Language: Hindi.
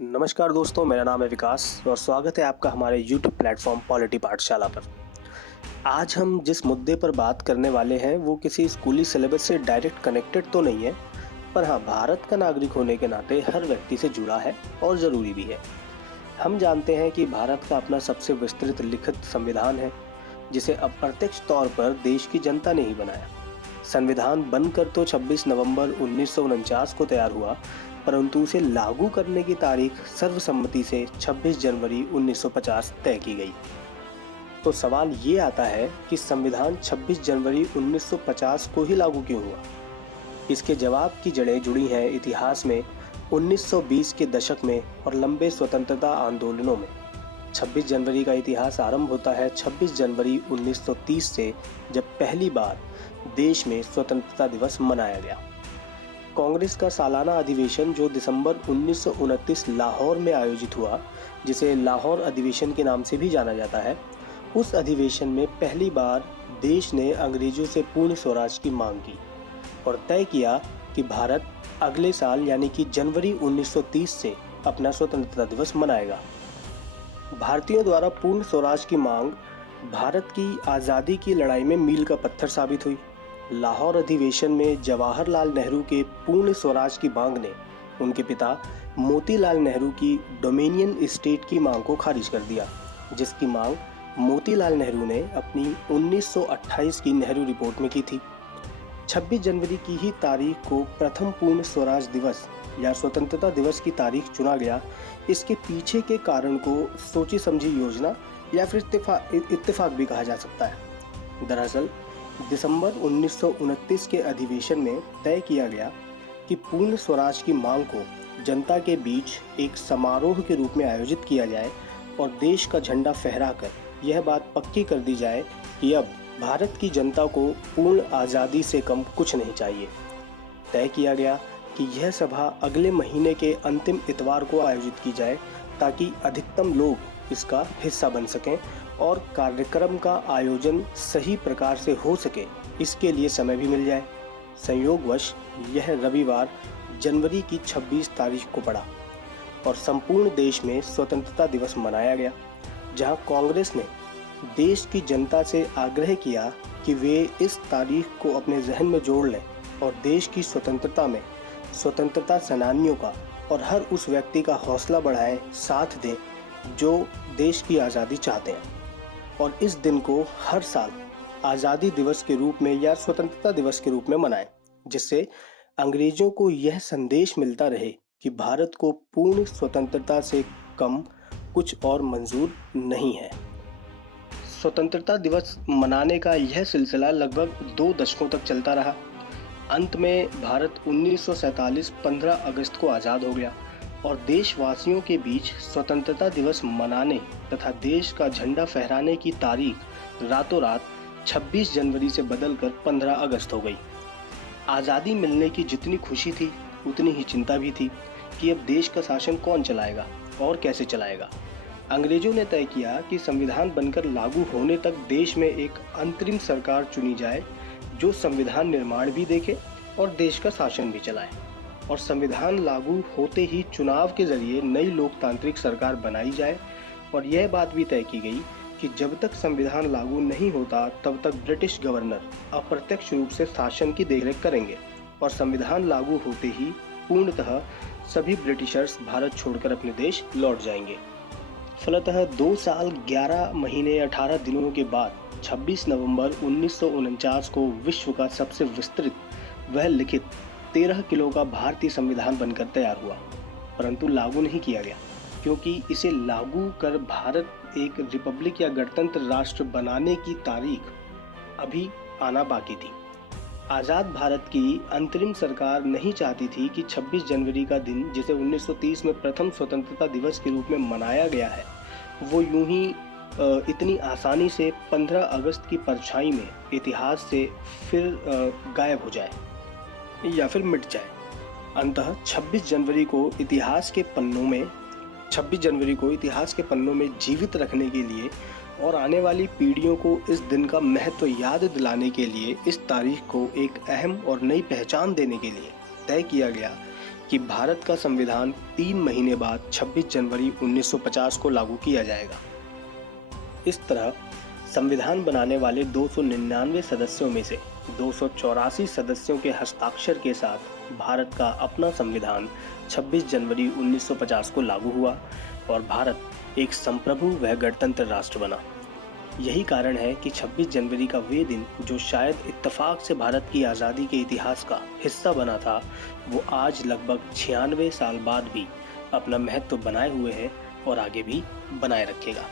नमस्कार दोस्तों, मेरा नाम है विकास और स्वागत है आपका हमारे YouTube प्लेटफॉर्म पॉलिटी पाठशाला पर। आज हम जिस मुद्दे पर बात करने वाले हैं वो किसी स्कूली सिलेबस से डायरेक्ट कनेक्टेड तो नहीं है, पर हाँ, भारत का नागरिक होने के नाते हर व्यक्ति से जुड़ा है और ज़रूरी भी है। हम जानते हैं कि भारत का अपना सबसे विस्तृत लिखित संविधान है, जिसे अप्रत्यक्ष तौर पर देश की जनता ने ही बनाया। संविधान बनकर तो 26 नवंबर 1949 को तैयार हुआ, परंतु उसे लागू करने की तारीख सर्वसम्मति से 26 जनवरी 1950 तय की गई। तो सवाल ये आता है कि संविधान 26 जनवरी 1950 को ही लागू क्यों हुआ? इसके जवाब की जड़ें जुड़ी हैं इतिहास में 1920 के दशक में और लंबे स्वतंत्रता आंदोलनों में। 26 जनवरी का इतिहास आरंभ होता है 26 जनवरी 1930 से, जब पहली बार देश में स्वतंत्रता दिवस मनाया गया। कांग्रेस का सालाना अधिवेशन जो दिसंबर 1929 लाहौर में आयोजित हुआ, जिसे लाहौर अधिवेशन के नाम से भी जाना जाता है, उस अधिवेशन में पहली बार देश ने अंग्रेजों से पूर्ण स्वराज की मांग की और तय किया कि भारत अगले साल यानी कि जनवरी 1930 से अपना स्वतंत्रता दिवस मनाएगा। भारतीयों द्वारा पूर्ण स्वराज की मांग भारत की आज़ादी की लड़ाई में मील का पत्थर साबित हुई। लाहौर अधिवेशन में जवाहरलाल नेहरू के पूर्ण स्वराज की मांग ने उनके पिता मोतीलाल नेहरू की डोमिनियन स्टेट की मांग को खारिज कर दिया, जिसकी मांग मोतीलाल नेहरू ने अपनी 1928 की नेहरू रिपोर्ट में की थी। 26 जनवरी की ही तारीख को प्रथम पूर्ण स्वराज दिवस या स्वतंत्रता दिवस की तारीख चुना गया। इसके पीछे के कारण को सोची समझी योजना या फिर इत्तेफाक भी कहा जा सकता है। दरअसल दिसंबर 1929 के अधिवेशन में तय किया गया कि पूर्ण स्वराज की मांग को जनता के बीच एक समारोह के रूप में आयोजित किया जाए और देश का झंडा फहराकर यह बात पक्की कर दी जाए कि अब भारत की जनता को पूर्ण आज़ादी से कम कुछ नहीं चाहिए। तय किया गया कि यह सभा अगले महीने के अंतिम इतवार को आयोजित की जाए ताकि अधिकतम लोग इसका हिस्सा बन सकें और कार्यक्रम का आयोजन सही प्रकार से हो सके, इसके लिए समय भी मिल जाए। संयोगवश यह रविवार जनवरी की 26 तारीख को पड़ा और संपूर्ण देश में स्वतंत्रता दिवस मनाया गया, जहां कांग्रेस ने देश की जनता से आग्रह किया कि वे इस तारीख को अपने जहन में जोड़ लें और देश की स्वतंत्रता में स्वतंत्रता सेनानियों का और हर उस व्यक्ति का हौसला बढ़ाएं, साथ दें जो देश की आज़ादी चाहते हैं, और इस दिन को हर साल आज़ादी दिवस के रूप में या स्वतंत्रता दिवस के रूप में मनाएं, जिससे अंग्रेजों को यह संदेश मिलता रहे कि भारत को पूर्ण स्वतंत्रता से कम कुछ और मंजूर नहीं है। स्वतंत्रता दिवस मनाने का यह सिलसिला लगभग 2 दशकों तक चलता रहा। अंत में भारत 1947 15 अगस्त को आज़ाद हो गया और देशवासियों के बीच स्वतंत्रता दिवस मनाने तथा देश का झंडा फहराने की तारीख रातों रात 26 जनवरी से बदलकर 15 अगस्त हो गई। आज़ादी मिलने की जितनी खुशी थी उतनी ही चिंता भी थी कि अब देश का शासन कौन चलाएगा और कैसे चलाएगा। अंग्रेजों ने तय किया कि संविधान बनकर लागू होने तक देश में एक अंतरिम सरकार चुनी जाए जो संविधान निर्माण भी देखे और देश का शासन भी चलाए, और संविधान लागू होते ही चुनाव के जरिए नई लोकतांत्रिक सरकार बनाई जाए। और यह बात भी तय की गई कि जब तक संविधान लागू नहीं होता तब तक ब्रिटिश गवर्नर अप्रत्यक्ष रूप से शासन की देखरेख करेंगे और संविधान लागू होते ही पूर्णतः सभी ब्रिटिशर्स भारत छोड़कर अपने देश लौट जाएंगे। फलतः 2 साल 11 महीने 18 दिनों के बाद 26 नवंबर 1949 को विश्व का सबसे विस्तृत वह लिखित 13 किलो का भारतीय संविधान बनकर तैयार हुआ, परंतु लागू नहीं किया गया क्योंकि इसे लागू कर भारत एक रिपब्लिक या गणतंत्र राष्ट्र बनाने की तारीख अभी आना बाकी थी। आज़ाद भारत की अंतरिम सरकार नहीं चाहती थी कि 26 जनवरी का दिन, जिसे 1930 में प्रथम स्वतंत्रता दिवस के रूप में मनाया गया है, वो यूं ही इतनी आसानी से 15 अगस्त की परछाई में इतिहास से फिर गायब हो जाए या फिर मिट जाए। अंततः 26 जनवरी को इतिहास के पन्नों में जीवित रखने के लिए और आने वाली पीढ़ियों को इस दिन का महत्व याद दिलाने के लिए इस तारीख को एक अहम और नई पहचान देने के लिए तय किया गया कि भारत का संविधान 3 महीने बाद 26 जनवरी 1950 को लागू किया जाएगा। इस तरह संविधान बनाने वाले 299 सदस्यों में से 284 सदस्यों के हस्ताक्षर के साथ भारत का अपना संविधान 26 जनवरी 1950 को लागू हुआ और भारत एक संप्रभु व गणतंत्र राष्ट्र बना। यही कारण है कि 26 जनवरी का वे दिन, जो शायद इत्तेफाक से भारत की आज़ादी के इतिहास का हिस्सा बना था, वो आज लगभग 96 साल बाद भी अपना महत्व बनाए हुए है और आगे भी बनाए रखेगा।